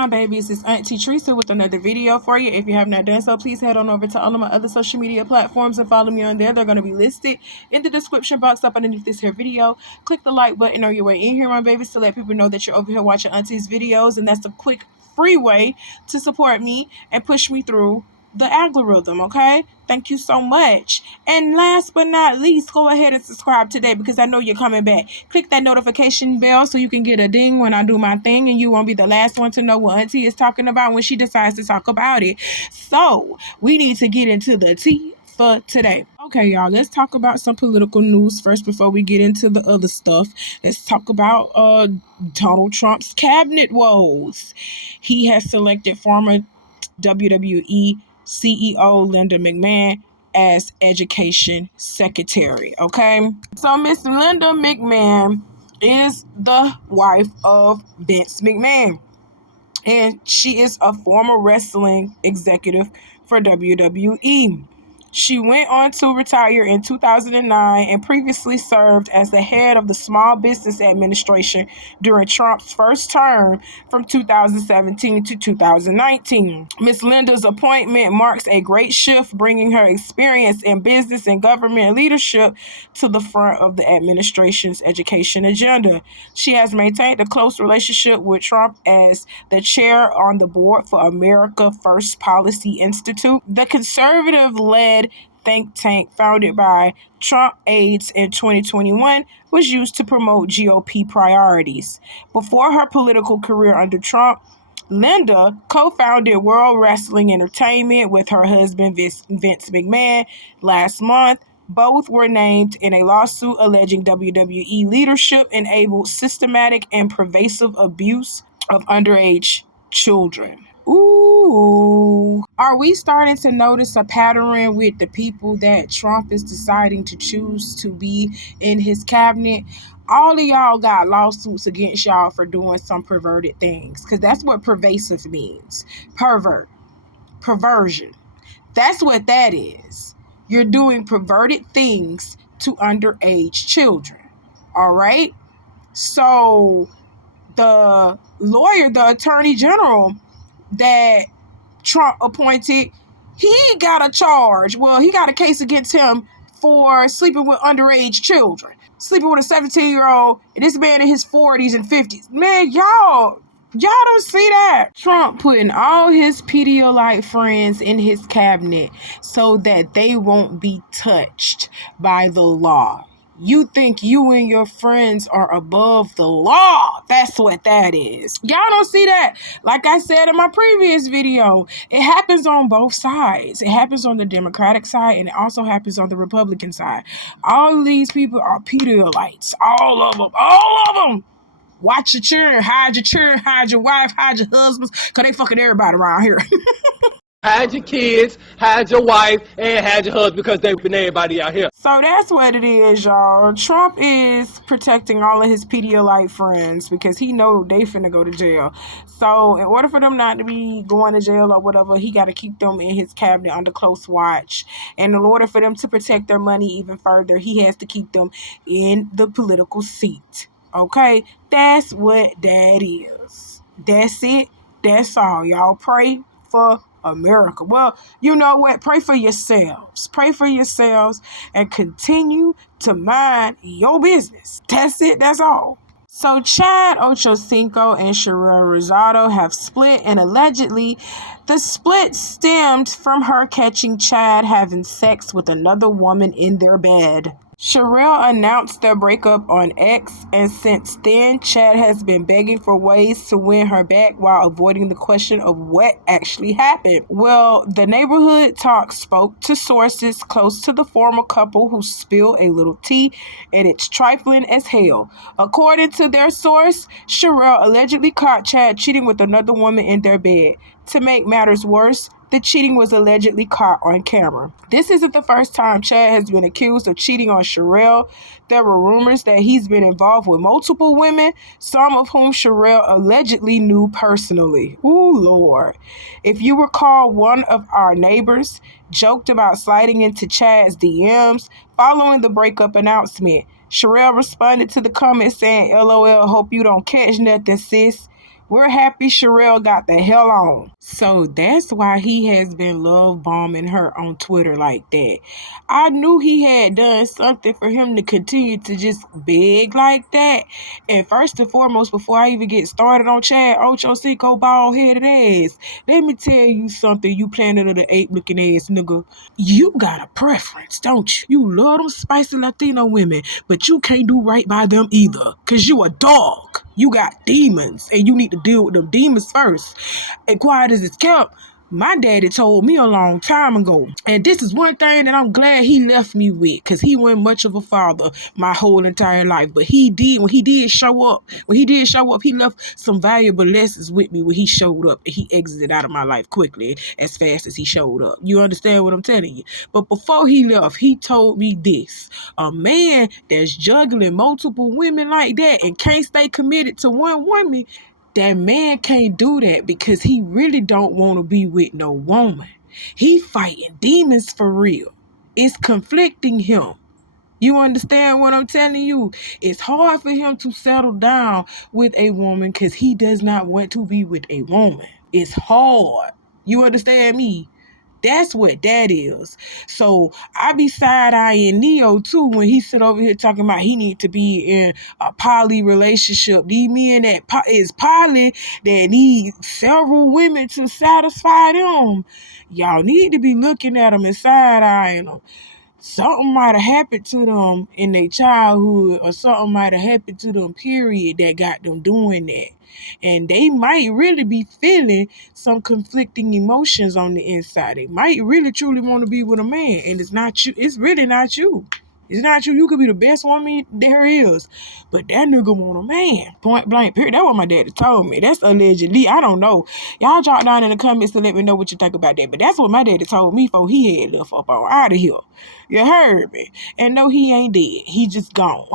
my babies? It's Auntie Trice with another video for you. If you have not done so, please head on over to all of my other social media platforms and follow me on there. They're going to be listed in the description box up underneath this here video. Click the like button on your way in here, my babies, to let people know that you're over here watching Auntie's videos, and that's a quick, free way to support me and push me through the algorithm, okay? Thank you so much. And last but not least, go ahead and subscribe today because I know you're coming back. Click that notification bell so you can get a ding when I do my thing, and you won't be the last one to know what Auntie is talking about when she decides to talk about it. So we need to get into the tea for today. Okay, y'all, let's talk about some political news first before we get into the other stuff. Let's talk about Donald Trump's cabinet woes. He has selected former WWE CEO Linda McMahon as education secretary. Okay, so Miss Linda McMahon is the wife of Vince McMahon, and she is a former wrestling executive for WWE. She went on to retire in 2009 and previously served as the head of the Small Business Administration during Trump's first term from 2017 to 2019. Ms. Linda's appointment marks a great shift, bringing her experience in business and government leadership to the front of the administration's education agenda. She has maintained a close relationship with Trump as the chair on the board for America First Policy Institute, the conservative-led think tank founded by Trump aides in 2021, was used to promote GOP priorities. Before her political career under Trump, Linda co-founded World Wrestling Entertainment with her husband Vince McMahon last month. Both were named in a lawsuit alleging WWE leadership enabled systematic and pervasive abuse of underage children. Ooh. Are we starting to notice a pattern with the people that Trump is deciding to choose to be in his cabinet? All of y'all got lawsuits against y'all for doing some perverted things, because that's what pervasive means. Perversion. That's what that is. You're doing perverted things to underage children. All right? So the lawyer, the attorney general that Trump appointed, he got a charge. Well, he got a case against him for sleeping with underage children. Sleeping with a 17-year-old, and this man in his 40s and 50s. Man, y'all don't see that. Trump putting all his Pedialyte friends in his cabinet so that they won't be touched by the law. You think you and your friends are above the law. That's what that is. Y'all don't see that. Like I said in my previous video, it happens on both sides. It happens on the Democratic side, and it also happens on the Republican side. All of these people are Pedialytes. All of them. Watch your children, hide your wife, hide your husbands, because they fucking everybody around here. Hide your kids, hide your wife, and hide your husband because they been everybody out here. So that's what it is, y'all. Trump is protecting all of his Pedialyte friends because he know they finna go to jail. So in order for them not to be going to jail or whatever, he got to keep them in his cabinet under close watch. And in order for them to protect their money even further, he has to keep them in the political seat. Okay? That's what that is. That's it. That's all, y'all. Pray for America. Well, you know what? Pray for yourselves. Pray for yourselves and continue to mind your business. That's it. That's all. So Chad Ochocinco and Sherelle Rosado have split, and allegedly the split stemmed from her catching Chad having sex with another woman in their bed. Sherelle announced their breakup on X, and since then, Chad has been begging for ways to win her back while avoiding the question of what actually happened. Well, the neighborhood talk spoke to sources close to the former couple who spilled a little tea, and it's trifling as hell. According to their source, Sherelle allegedly caught Chad cheating with another woman in their bed. To make matters worse, the cheating was allegedly caught on camera. This isn't the first time Chad has been accused of cheating on Sherelle. There were rumors that he's been involved with multiple women, some of whom Sherelle allegedly knew personally. Ooh, Lord. If you recall, one of our neighbors joked about sliding into Chad's DMs following the breakup announcement. Sherelle responded to the comment saying, LOL, hope you don't catch nothing, sis. We're happy Sherelle got the hell on. So that's why he has been love bombing her on Twitter like that. I knew he had done something for him to continue to just beg like that. And first and foremost, before I even get started on Chad Ochocinco bald headed ass, let me tell you something, you planet of the ape looking ass nigga. You got a preference, don't you? You love them spicy Latino women, but you can't do right by them either. Cause you a dog. You got demons, and you need to deal with them demons first. And quiet as it's kept, my daddy told me a long time ago, and this is one thing that I'm glad he left me with, because he wasn't much of a father my whole entire life. But when he did show up, he left some valuable lessons with me when he showed up, and he exited out of my life quickly, as fast as he showed up. You understand what I'm telling you? But before he left, he told me this: a man that's juggling multiple women like that and can't stay committed to one woman, that man can't do that because he really don't want to be with no woman. He fighting demons for real. It's conflicting him. You understand what I'm telling you? It's hard for him to settle down with a woman because he does not want to be with a woman. It's hard. You understand me? That's what that is. So I be side-eyeing Neo too when he sit over here talking about he need to be in a poly relationship. These men that is poly that need several women to satisfy them. Y'all need to be looking at them and side-eyeing them. Something might have happened to them in their childhood, or something might have happened to them, period, that got them doing that. And they might really be feeling some conflicting emotions on the inside. They might really truly want to be with a man, and it's not you. It's really not you. It's not you. You could be the best woman there is, but that nigga want a man. Point blank, period. That's what my daddy told me. That's allegedly. I don't know. Y'all drop down in the comments to let me know what you think about that. But that's what my daddy told me before he had left up on out of here. You heard me. And no, he ain't dead. He just gone.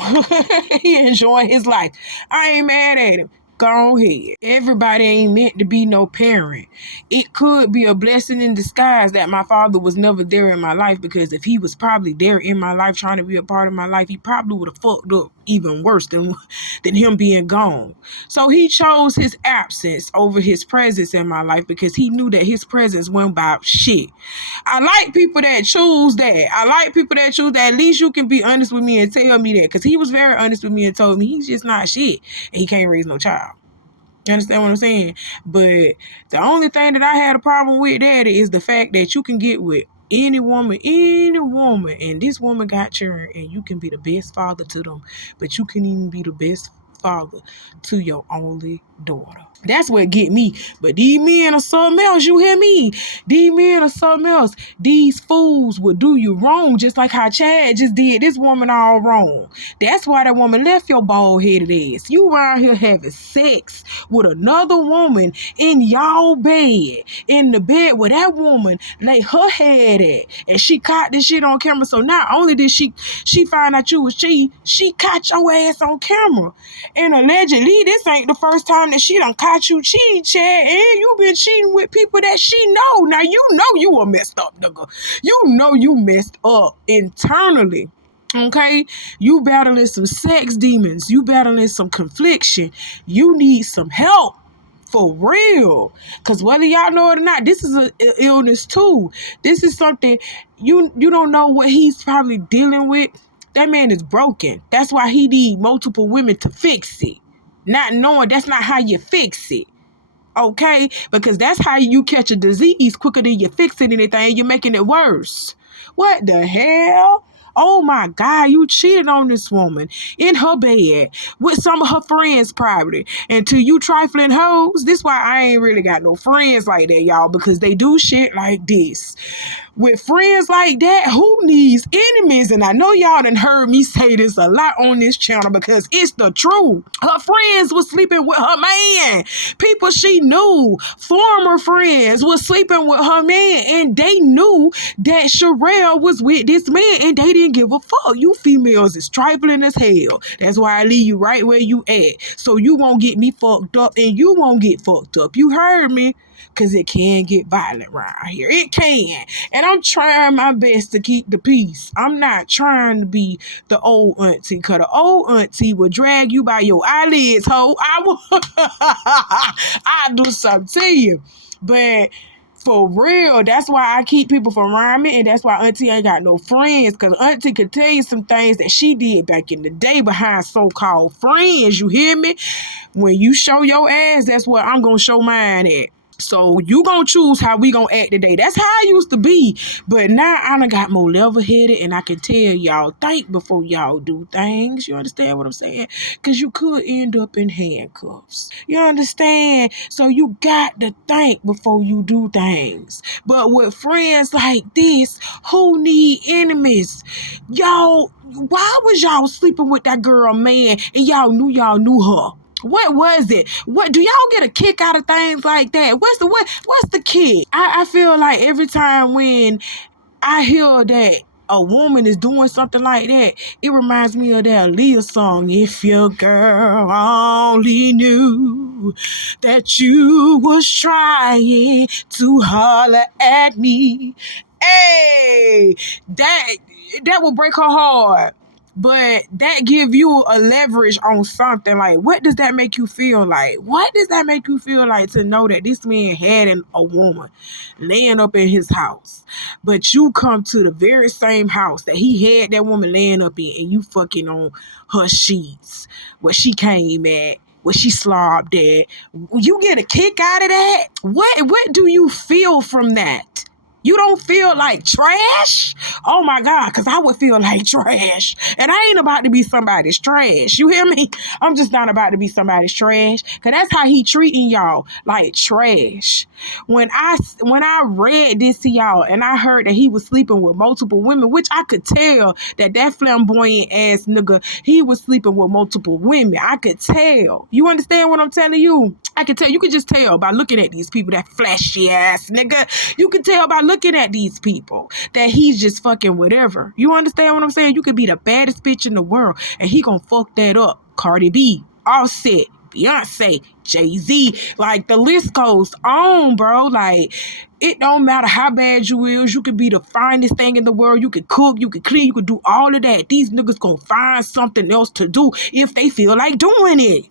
He enjoying his life. I ain't mad at him. Go ahead. Everybody ain't meant to be no parent. It could be a blessing in disguise that my father was never there in my life, because if he was probably there in my life trying to be a part of my life, he probably would have fucked up even worse than him being gone. So he chose his absence over his presence in my life because he knew that his presence wasn't about shit. I like people that choose that. I like people that choose that. At least you can be honest with me and tell me that, because he was very honest with me and told me he's just not shit and he can't raise no child. You understand what I'm saying? But the only thing that I had a problem with, Daddy, is the fact that you can get with any woman, and this woman got children, and you can be the best father to them, but you can even be the best father to your only daughter. That's what get me. But these men are something else, you hear me? These men are something else. These fools will do you wrong, just like how Chad just did this woman all wrong. That's why that woman left your bald-headed ass. You around here having sex with another woman in y'all bed, in the bed where that woman lay her head at, and she caught this shit on camera. So not only did she find out you was cheating, she caught your ass on camera. And allegedly, this ain't the first time that she done caught you cheating, Chad, and you been cheating with people that she know. Now you know you were messed up, nigga. You know you messed up internally. Okay, you battling some sex demons. You battling some confliction. You need some help. For real. Because whether y'all know it or not, this is an illness too. This is something you don't know what he's probably dealing with. That man is broken. That's why he need multiple women to fix it. Not knowing that's not how you fix it. Okay? Because that's how you catch a disease quicker than you fixing anything. You're making it worse. What the hell? Oh my God, you cheated on this woman in her bed with some of her friends probably. And to you trifling hoes, this why I ain't really got no friends like that, y'all, because they do shit like this. With friends like that, who needs enemies? And I know y'all done heard me say this a lot on this channel because it's the truth. Her friends was sleeping with her man. People she knew, former friends, was sleeping with her man, and they knew that Sherelle was with this man, and they didn't give a fuck. You females is trifling as hell. That's why I leave you right where you at, so you won't get me fucked up, and you won't get fucked up. You heard me? because it can get violent around here. It can. And I'm trying my best to keep the peace. I'm not trying to be the old auntie, because the old auntie will drag you by your eyelids, ho. I will I'll do something to you. But for real, that's why I keep people from around me, and that's why Auntie ain't got no friends, because Auntie could tell you some things that she did back in the day behind so-called friends, you hear me? When you show your ass, that's what I'm going to show mine at. So you gonna choose how we gonna act today. That's how I used to be. But now I done got more level-headed, and I can tell y'all think before y'all do things. You understand what I'm saying? Because you could end up in handcuffs. You understand? So you got to think before you do things. But with friends like this, who need enemies? Y'all, why was y'all sleeping with that girl, man, and y'all knew her? What was it? What do y'all get a kick out of things like that? What's the kick? I feel like every time when I hear that a woman is doing something like that, it reminds me of that Aaliyah song, If Your Girl Only Knew That You Was Trying to Holler at Me. Hey, that will break her heart. But that give you a leverage on something. Like, what does that make you feel like? What does that make you feel like to know that this man had a woman laying up in his house, but you come to the very same house that he had that woman laying up in, and you fucking on her sheets, where she came at, where she slobbed at? You get a kick out of that? What do you feel from that? You don't feel like trash? Oh my God, because I would feel like trash. And I ain't about to be somebody's trash. You hear me? I'm just not about to be somebody's trash. Because that's how he treating y'all, like trash. When I read this to y'all and I heard that he was sleeping with multiple women, which I could tell that flamboyant ass nigga, he was sleeping with multiple women. I could tell. You understand what I'm telling you? I could tell. You could just tell by looking at these people, that flashy ass nigga. You could tell by looking at these people that he's just fucking whatever. You understand what I'm saying? You could be the baddest bitch in the world and he gonna fuck that up. Cardi B, Offset, Beyonce, Jay-Z, like the list goes on, bro. Like, it don't matter how bad you is. You could be the finest thing in the world. You could cook, you could clean, you could do all of that. These niggas gonna find something else to do if they feel like doing it.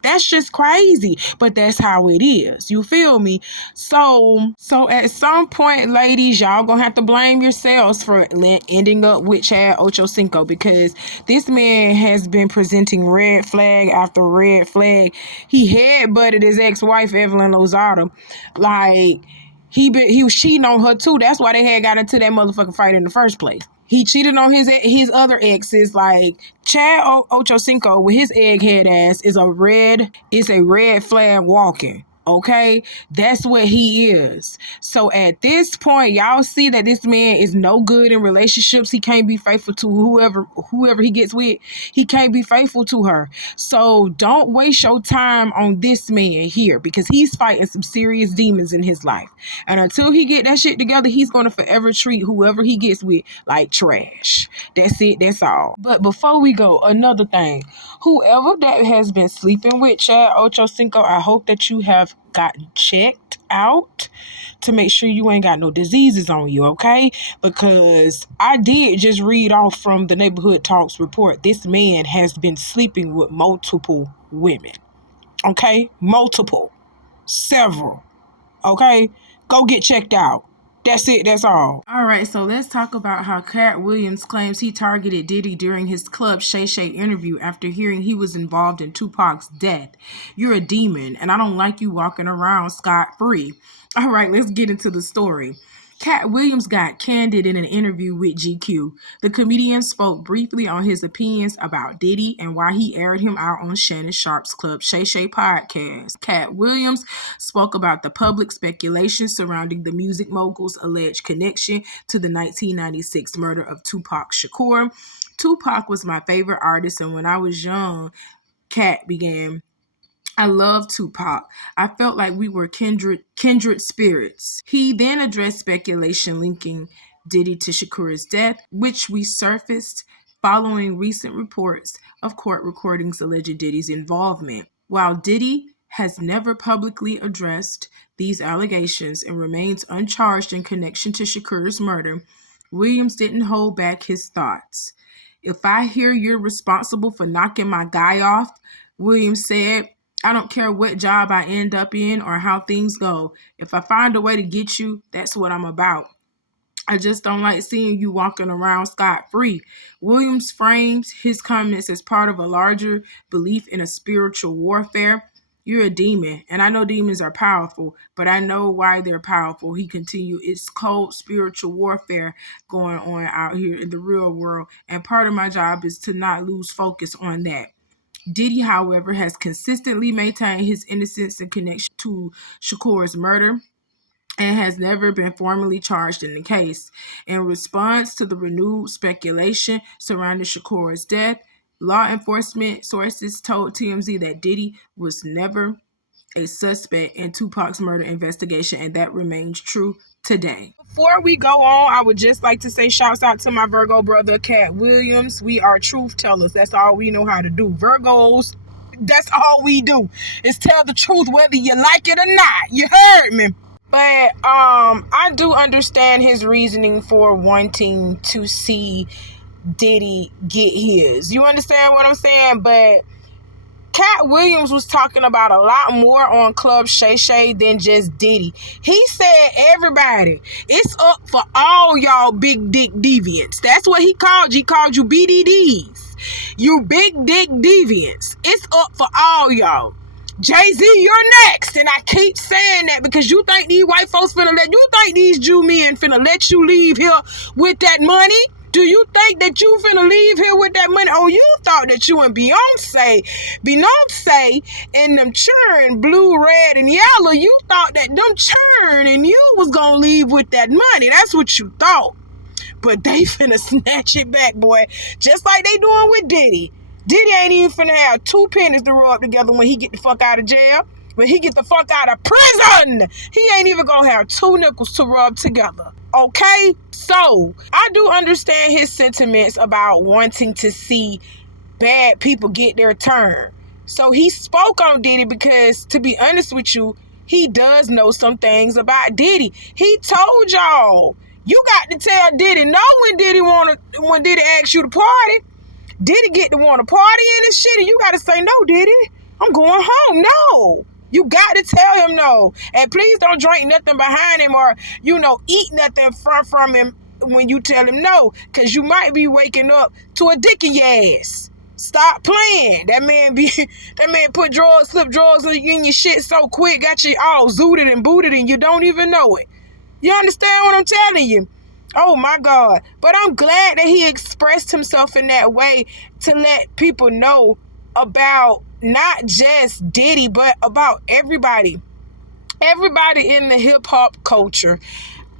That's just crazy, but that's how it is. You feel me? So at some point, ladies, y'all gonna have to blame yourselves for ending up with Chad Ochocinco, because this man has been presenting red flag after red flag. He headbutted his ex-wife, Evelyn Rosado. Like, he was cheating on her too. That's why they had got into that motherfucking fight in the first place. He cheated on his other exes. Like, Chad Ochocinco with his egghead ass is a red flag walking. Okay, that's what he is. So at this point, y'all see that this man is no good in relationships. He can't be faithful to whoever he gets with. He can't be faithful to her. So don't waste your time on this man here, because he's fighting some serious demons in his life. And until he get that shit together, he's going to forever treat whoever he gets with like trash. That's it. That's all. But before we go, another thing. Whoever that has been sleeping with Chad Ochocinco, I hope that you have gotten checked out to make sure you ain't got no diseases on you, okay? Because I did just read off from the Neighborhood Talks report. This man has been sleeping with multiple women, okay? Multiple. Several, okay? Go get checked out. That's it. That's all. All right, so let's talk about how Cat Williams claims he targeted Diddy during his Club Shay Shay interview after hearing he was involved in Tupac's death. You're a demon, and I don't like you walking around scot-free. All right, let's get into the story. Cat Williams got candid in an interview with GQ. The comedian spoke briefly on his opinions about Diddy and why he aired him out on Shannon Sharp's Club Shay Shay podcast. Cat Williams spoke about the public speculation surrounding the music mogul's alleged connection to the 1996 murder of Tupac Shakur. Tupac was my favorite artist, and when I was young, Cat began, I love Tupac. I felt like we were kindred spirits. He then addressed speculation linking Diddy to Shakur's death, which resurfaced following recent reports of court recordings alleging Diddy's involvement. While Diddy has never publicly addressed these allegations and remains uncharged in connection to Shakur's murder, Williams didn't hold back his thoughts. "If I hear you're responsible for knocking my guy off," Williams said, "I don't care what job I end up in or how things go. If I find a way to get you, that's what I'm about. I just don't like seeing you walking around scot-free." Williams frames his comments as part of a larger belief in a spiritual warfare. "You're a demon, and I know demons are powerful, but I know why they're powerful," he continued. "It's cold spiritual warfare going on out here in the real world, and part of my job is to not lose focus on that." Diddy, however, has consistently maintained his innocence in connection to Shakur's murder and has never been formally charged in the case. In response to the renewed speculation surrounding Shakur's death, law enforcement sources told TMZ that Diddy was never a suspect in Tupac's murder investigation, and that remains true today. Before we go on, I would just like to say shouts out to my Virgo brother, Cat Williams. We are truth tellers. That's all we know how to do. Virgos, that's all we do, is tell the truth whether you like it or not. You heard me? But I do understand his reasoning for wanting to see Diddy get his. You understand what I'm saying? But Cat Williams was talking about a lot more on Club Shay Shay than just Diddy. He said, "Everybody, it's up for all y'all big dick deviants." That's what he called you. He called you BDDs. You big dick deviants. It's up for all y'all. Jay-Z, you're next. And I keep saying that because you think these white folks you think these Jew men finna let you leave here with that money? Do you think that you finna leave here with that money? Oh, you thought that you and Beyonce and them churn blue, red, and yellow, you thought that them churn and you was gonna leave with that money. That's what you thought. But they finna snatch it back, boy. Just like they doing with Diddy. Diddy ain't even finna have 2 pennies to rub together when he get the fuck out of jail. When he get the fuck out of prison, he ain't even gonna have 2 nickels to rub together. Okay? So, I do understand his sentiments about wanting to see bad people get their turn. So, he spoke on Diddy because, to be honest with you, he does know some things about Diddy. He told y'all, you got to tell Diddy no when Diddy asks you to party. Diddy get to want to party in and shit, and you got to say, "No, Diddy, I'm going home." No. You got to tell him no. And please don't drink nothing behind him or, eat nothing from him when you tell him no, because you might be waking up to a dick in your ass. Stop playing. That man slip drugs in your shit so quick, got you all zooted and booted, and you don't even know it. You understand what I'm telling you? Oh my God. But I'm glad that he expressed himself in that way to let people know about not just Diddy, but about everybody. Everybody in the hip-hop culture.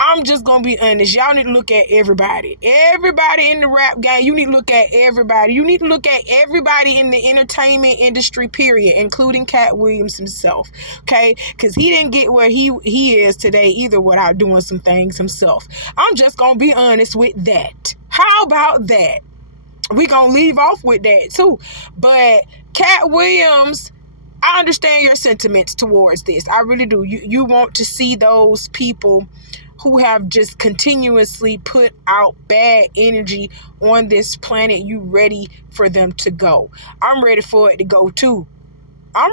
I'm just going to be honest. Y'all need to look at everybody. Everybody in the rap game, you need to look at everybody. You need to look at everybody in the entertainment industry, period, including Cat Williams himself, okay? Because he didn't get where he is today either without doing some things himself. I'm just going to be honest with that. How about that? We going to leave off with that, too. But Cat Williams, I understand your sentiments towards this. I really do. You want to see those people who have just continuously put out bad energy on this planet, you ready for them to go. I'm ready for it to go too. All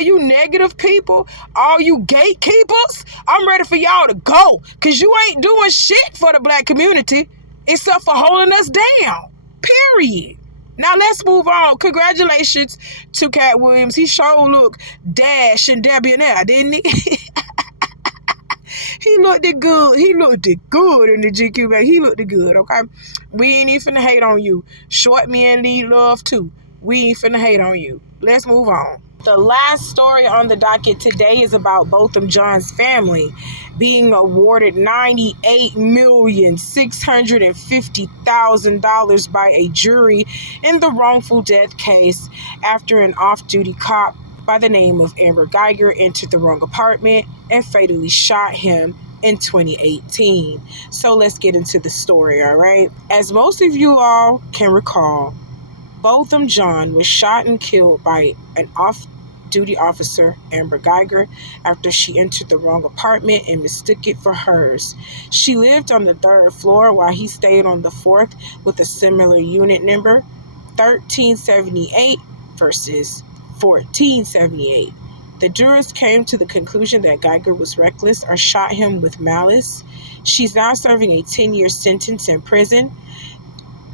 you negative people, all you gatekeepers, I'm ready for y'all to go. Because you ain't doing shit for the black community except for holding us down. Period. Now let's move on. Congratulations to Cat Williams. He sure looked dash and debonair, didn't he? He looked good. He looked good in the GQ bag. He looked good, okay? We ain't even finna hate on you. Short men need love too. We ain't finna hate on you. Let's move on. The last story on the docket today is about Botham Jean's family being awarded $98,650,000 by a jury in the wrongful death case after an off-duty cop by the name of Amber Geiger entered the wrong apartment and fatally shot him in 2018. So let's get into the story, all right? As most of you all can recall, Botham Jean was shot and killed by an duty officer Amber Geiger after she entered the wrong apartment and mistook it for hers. She lived on the third floor while he stayed on the fourth with a similar unit number, 1378 versus 1478. The jurors came to the conclusion that Geiger was reckless or shot him with malice. She's now serving a 10-year sentence in prison.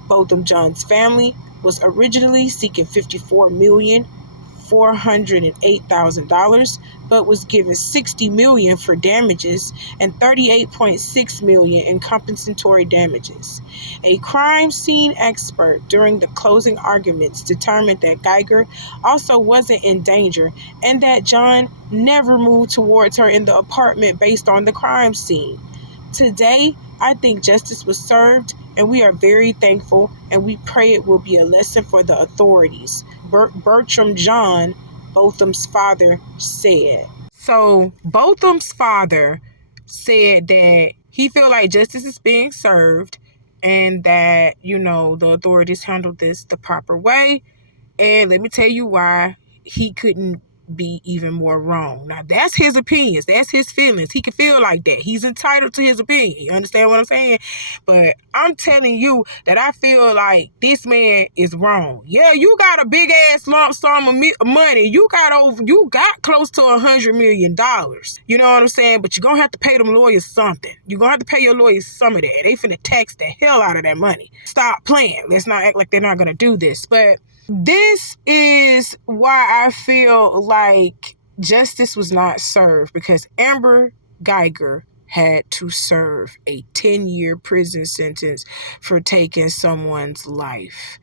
Botham Jean's family was originally seeking $54,408,000, but was given $60 million for damages and $38.6 million in compensatory damages. A crime scene expert during the closing arguments determined that Geiger also wasn't in danger and that John never moved towards her in the apartment based on the crime scene. Today, I think justice was served, and we are very thankful, and we pray it will be a lesson for the authorities. Bertram John, Botham's father, said. So Botham's father said that he felt like justice is being served and that, the authorities handled this the proper way. And let me tell you why he couldn't be even more wrong. Now, that's his opinions. That's his feelings. He can feel like that. He's entitled to his opinion. You understand what I'm saying? But I'm telling you that I feel like this man is wrong. Yeah, you got a big ass lump sum of money. You got close to $100 million. You know what I'm saying? But you're going to have to pay them lawyers something. You're going to have to pay your lawyers some of that. They finna tax the hell out of that money. Stop playing. Let's not act like they're not going to do this. But this is why I feel like justice was not served, because Amber Geiger had to serve a 10-year prison sentence for taking someone's life.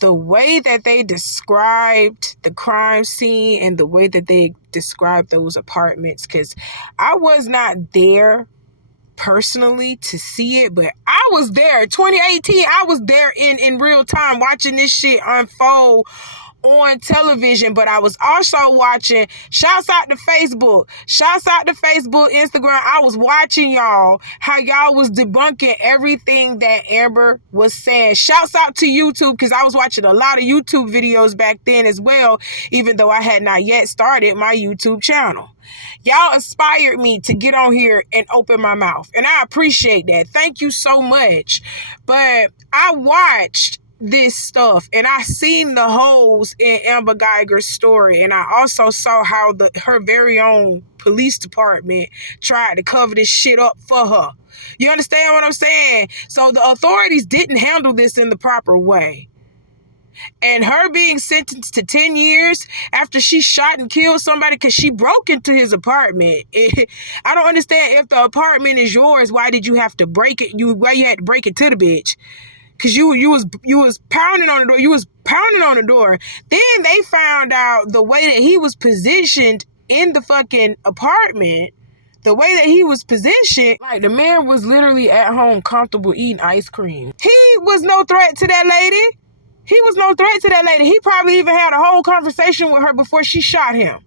The way that they described the crime scene and the way that they described those apartments, because I was not there personally to see it, but I was there 2018. I was there in real time watching this shit unfold on television, but I was also watching, shouts out to Facebook, Instagram. I was watching y'all, how y'all was debunking everything that Amber was saying. Shouts out to YouTube, because I was watching a lot of YouTube videos back then as well, even though I had not yet started my YouTube channel. Y'all inspired me to get on here and open my mouth, and I appreciate that. Thank you so much. But I watched this stuff and I seen the holes in Amber Geiger's story, and I also saw how her very own police department tried to cover this shit up for her. You understand what I'm saying? So the authorities didn't handle this in the proper way. And her being sentenced to 10 years after she shot and killed somebody because she broke into his apartment. I don't understand, if the apartment is yours, why did you have to break it? Why you had to break it to the bitch? Because you was pounding on the door. You was pounding on the door. Then they found out the way that he was positioned in the fucking apartment. The way that he was positioned, like the man was literally at home comfortable eating ice cream. He was no threat to that lady. He probably even had a whole conversation with her before she shot him.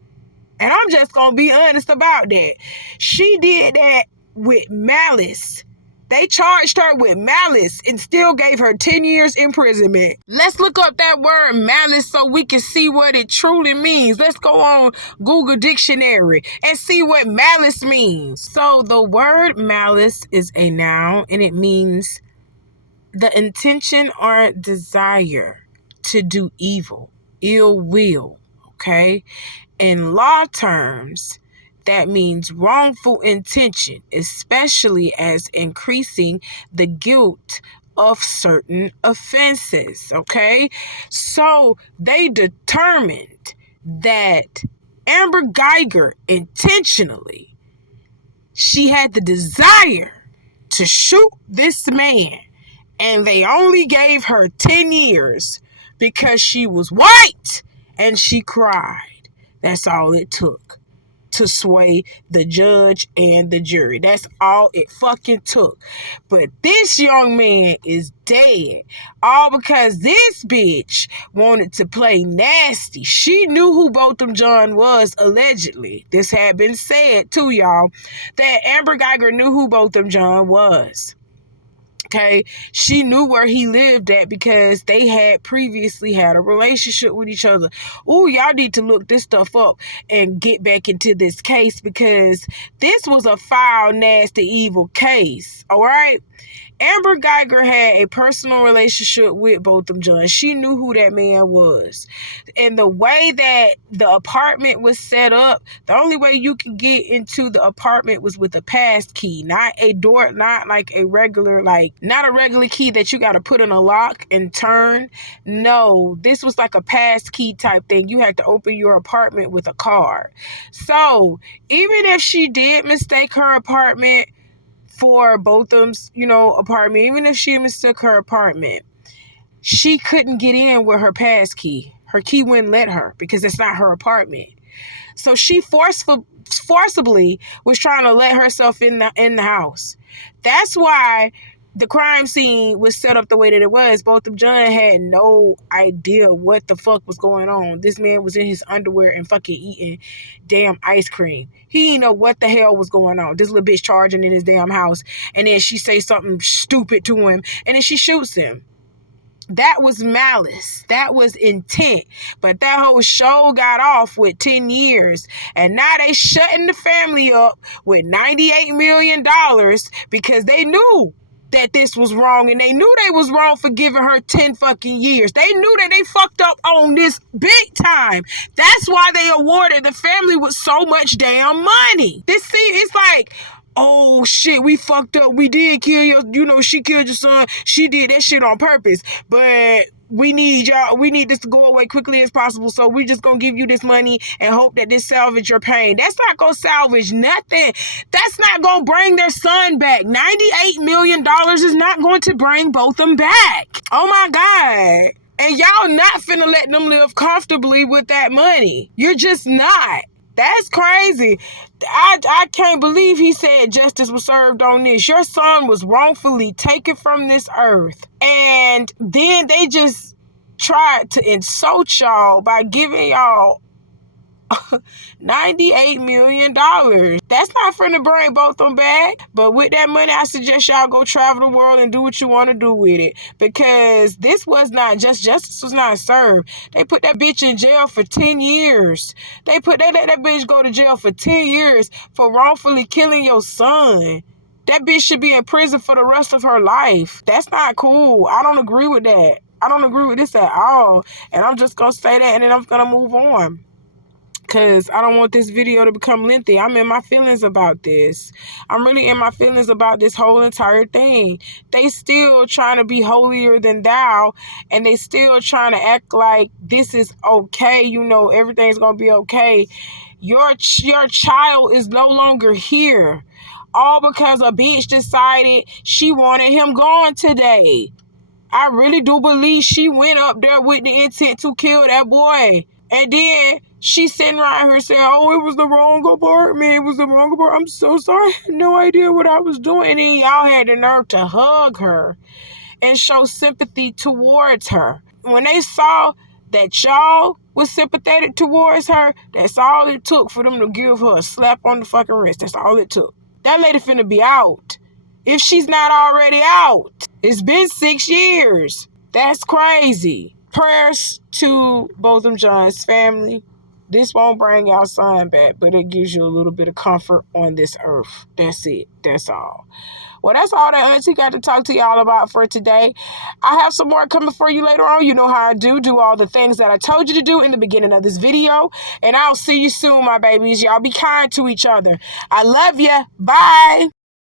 And I'm just going to be honest about that. She did that with malice. They charged her with malice and still gave her 10 years imprisonment. Let's look up that word malice so we can see what it truly means. Let's go on Google Dictionary and see what malice means. So the word malice is a noun, and it means the intention or desire to do evil, ill will, okay? In law terms, that means wrongful intention, especially as increasing the guilt of certain offenses, okay? So they determined that Amber Geiger intentionally, she had the desire to shoot this man, and they only gave her 10 years because she was white and she cried. That's all it took to sway the judge and the jury. That's all it fucking took. But this young man is dead. All because this bitch wanted to play nasty. She knew who Botham Jean was, allegedly. This had been said to y'all, that Amber Geiger knew who Botham Jean was. Okay, she knew where he lived at because they had previously had a relationship with each other. Ooh, y'all need to look this stuff up and get back into this case because this was a foul, nasty, evil case. All right. Amber Geiger had a personal relationship with Botham Jean. She knew who that man was. And the way that the apartment was set up, the only way you could get into the apartment was with a pass key, not a door, not like a regular, not a regular key that you got to put in a lock and turn. No, this was like a pass key type thing. You had to open your apartment with a card. So even if she did mistake her apartment for Botham's, apartment, even if she mistook her apartment, she couldn't get in with her pass key. Her key wouldn't let her because it's not her apartment. So she forcibly was trying to let herself in the house. That's why the crime scene was set up the way that it was. Botham Jean had no idea what the fuck was going on. This man was in his underwear and fucking eating damn ice cream. He didn't know what the hell was going on. This little bitch charging in his damn house, and then she say something stupid to him, and then she shoots him. That was malice. That was intent. But that whole show got off with 10 years. And now they shutting the family up with $98 million because they knew that this was wrong, and they knew they was wrong for giving her 10 fucking years. They knew that they fucked up on this big time. That's why they awarded the family with so much damn money. This scene is like, oh shit, we fucked up. We did kill your, she killed your son. She did that shit on purpose. But we need this to go away quickly as possible. So we just gonna give you this money and hope that this salvage your pain. That's not gonna salvage nothing. That's not gonna bring their son back. $98 million is not going to bring both them back. Oh my God. And y'all not finna let them live comfortably with that money. You're just not. That's crazy. I can't believe he said justice was served on this. Your son was wrongfully taken from this earth. And then they just tried to insult y'all by giving y'all $98 million. That's not finna bring both of them back. But with that money, I suggest y'all go travel the world and do what you want to do with it. Because this was not justice was not served. They put that bitch in jail for 10 years. They let that bitch go to jail for 10 years for wrongfully killing your son. That bitch should be in prison for the rest of her life. That's not cool. I don't agree with that. I don't agree with this at all. And I'm just gonna say that, and then I'm gonna move on. Because I don't want this video to become lengthy. I'm in my feelings about this. I'm really in my feelings about this whole entire thing. They still trying to be holier than thou. And they still trying to act like this is okay. Everything's going to be okay. Your child is no longer here. All because a bitch decided she wanted him gone today. I really do believe she went up there with the intent to kill that boy. And then she's sitting around here saying, oh, it was the wrong apartment. It was the wrong apartment. I'm so sorry. I had no idea what I was doing. And then y'all had the nerve to hug her and show sympathy towards her. When they saw that y'all was sympathetic towards her, that's all it took for them to give her a slap on the fucking wrist. That's all it took. That lady finna be out. If she's not already out. It's been 6 years. That's crazy. Prayers to Botham Jean's family. This won't bring y'all son back, but it gives you a little bit of comfort on this earth. That's it. That's all. Well, that's all that Auntie got to talk to y'all about for today. I have some more coming for you later on. You know how I do. Do all the things that I told you to do in the beginning of this video. And I'll see you soon, my babies. Y'all be kind to each other. I love you. Bye.